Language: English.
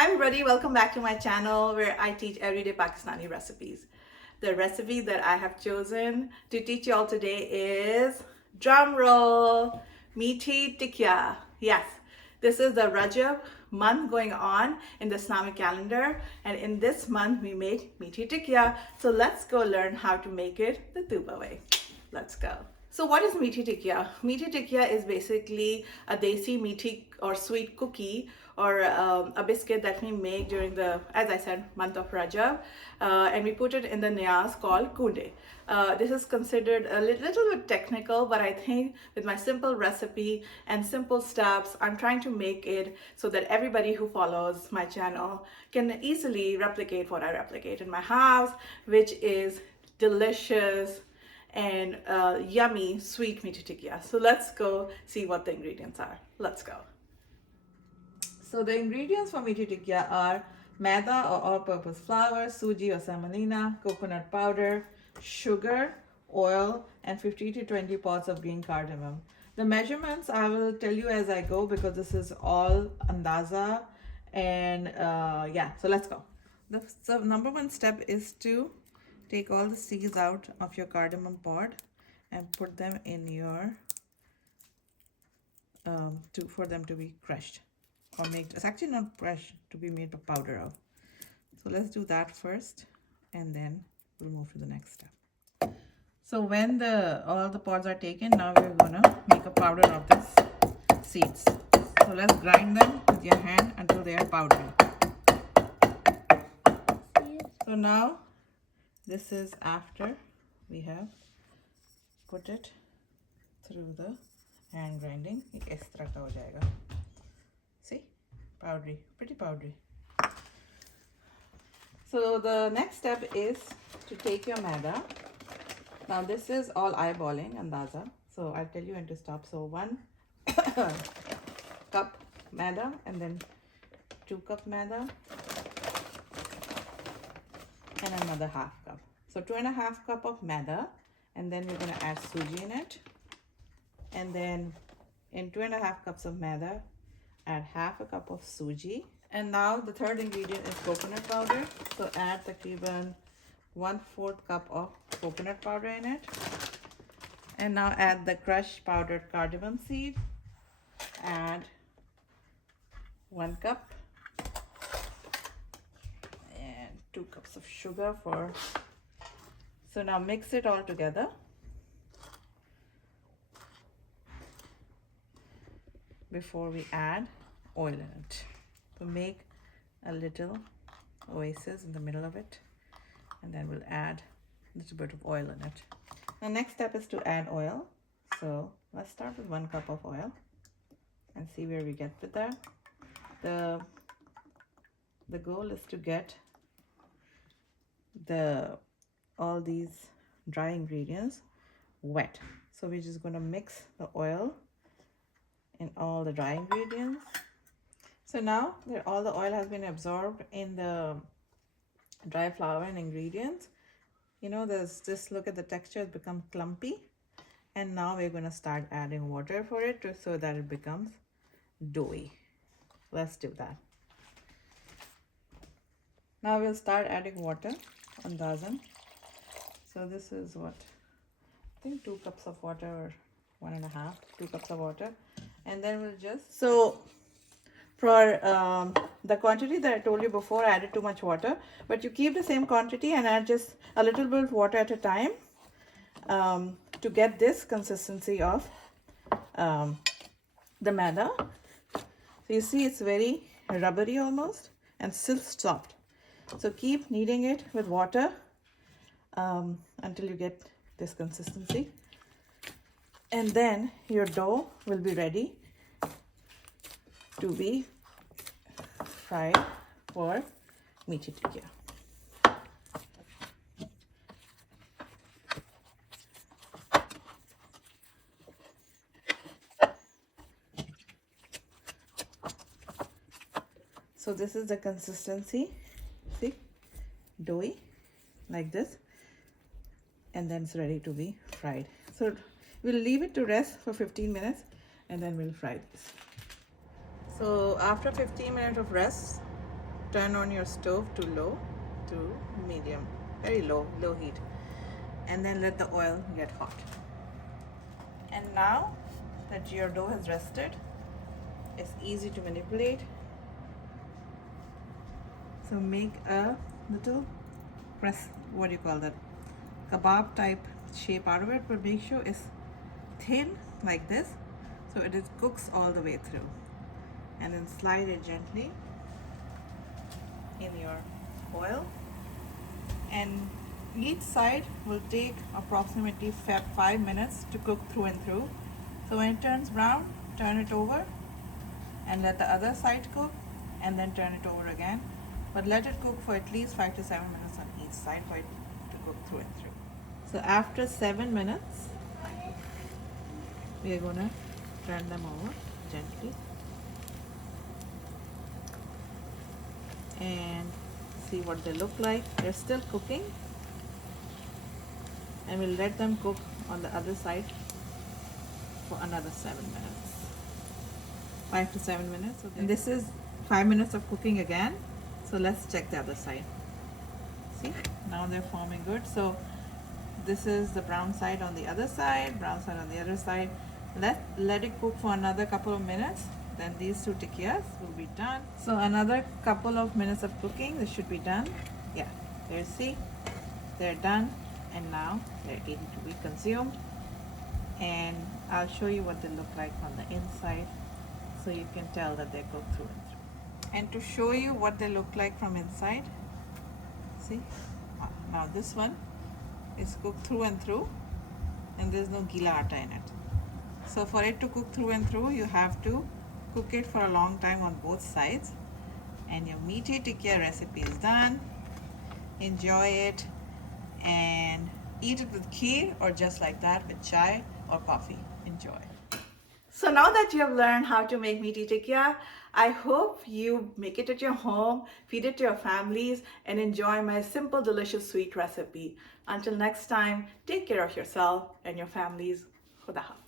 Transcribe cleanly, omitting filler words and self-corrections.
Hi everybody, welcome back to my channel where I teach everyday Pakistani recipes. The recipe that I have chosen to teach you all today is, drum roll, Meethi Tikya. Yes, this is the Rajab month going on in the Islamic calendar, and in this month we make Meethi Tikya. So let's go learn how to make it the Tuba way. Let's go. So what is Meethi Tikya? Meethi Tikya is basically a desi meaty or sweet cookie or a biscuit that we make during the, as I said, month of Rajab, and we put it in the niyaz called koondas. This is considered a little bit technical, but I think with my simple recipe and simple steps, I'm trying to make it so that everybody who follows my channel can easily replicate what I replicate in my house, which is delicious and yummy sweet meaty tikya. So let's go see what the ingredients are. Let's go. So the ingredients for meaty tikya are maida or all-purpose flour, sooji or semolina, coconut powder, sugar, oil, and 50 to 20 pods of green cardamom. The measurements I will tell you as I go because this is all andaza, and yeah, so let's go. So number one step is to take all the seeds out of your cardamom pod and put them in your for them to be crushed or made. It's actually not crushed, to be made a powder of. So let's do that first, and then we'll move to the next step. So when all the pods are taken, now we're gonna make a powder of this seeds. So let's grind them with your hand until they are powdery. So now this is after we have put it through the hand grinding. इस तरह का हो जाएगा. See, powdery, pretty powdery. So the next step is to take your maida. Now this is all eyeballing andaza. So I'll tell you when to stop. So 1 cup maida, and then 2 cup maida, and another half cup. So 2.5 cup of maida, and then we're going to add sooji in it, and then in 2.5 cups of maida add half a cup of sooji. And now the third ingredient is coconut powder. So add takriban 1/4 cup of coconut powder in it, and now add the crushed powdered cardamom seed. Add 1 cup and 2 cups of sugar for. So now mix it all together. Before we add oil in it. So make a little oasis in the middle of it, and then we'll add a little bit of oil in it. The next step is to add oil. So let's start with 1 cup of oil and see where we get with that. The goal is to get all these dry ingredients wet. So we're just going to mix the oil in all the dry ingredients. So now that all the oil has been absorbed in the dry flour and ingredients, you know, there's just, look at the texture, it's become clumpy. And now we're going to start adding water for it so that it becomes doughy. Let's do that. Now we'll start adding water on dazan. So this is what, I think 2 cups of water, or 1.5, 2 cups of water. And then we'll just, so for the quantity that I told you before, I added too much water, but you keep the same quantity and add just a little bit of water at a time to get this consistency of the maida. So you see it's very rubbery almost and still soft. So keep kneading it with water until you get this consistency. And then your dough will be ready to be fried for meaty tikya. So this is the consistency, see, doughy, like this, and then it's ready to be fried. So we'll leave it to rest for 15 minutes and then we'll fry this. So after 15 minutes of rest, turn on your stove to low, to medium, very low heat, and then let the oil get hot. And now that your dough has rested, it's easy to manipulate. So make a little what do you call that, kebab type shape out of it, but make sure it's thin like this so it cooks all the way through, and then slide it gently in your oil, and each side will take approximately 5 minutes to cook through and through. So when it turns brown, turn it over and let the other side cook, and then turn it over again, but let it cook for at least 5 to 7 minutes on each side for it to cook through and through. So after 7 minutes, we are going to turn them over gently and see what they look like. They're still cooking, and we'll let them cook on the other side for another 7 minutes, 5 to 7 minutes. And this is 5 minutes of cooking again. So let's check the other side. See, now they're forming good. So this is the brown side on the other side, brown side on the other side. Let it cook for another couple of minutes. Then these two tikyas will be done. So another couple of minutes of cooking, this should be done. Yeah, there, see, they're done, and now they're ready to be consumed. And I'll show you what they look like on the inside, so you can tell that they're cooked through and through. And to show you what they look like from inside, see, now this one is cooked through and through, and there's no gila atta in it. So for it to cook through and through, you have to cook it for a long time on both sides. And your meaty tikya recipe is done. Enjoy it and eat it with kheer, or just like that with chai or coffee. Enjoy. So now that you have learned how to make meaty tikya, I hope you make it at your home, feed it to your families, and enjoy my simple, delicious, sweet recipe. Until next time, take care of yourself and your families. Khuda Hafiz.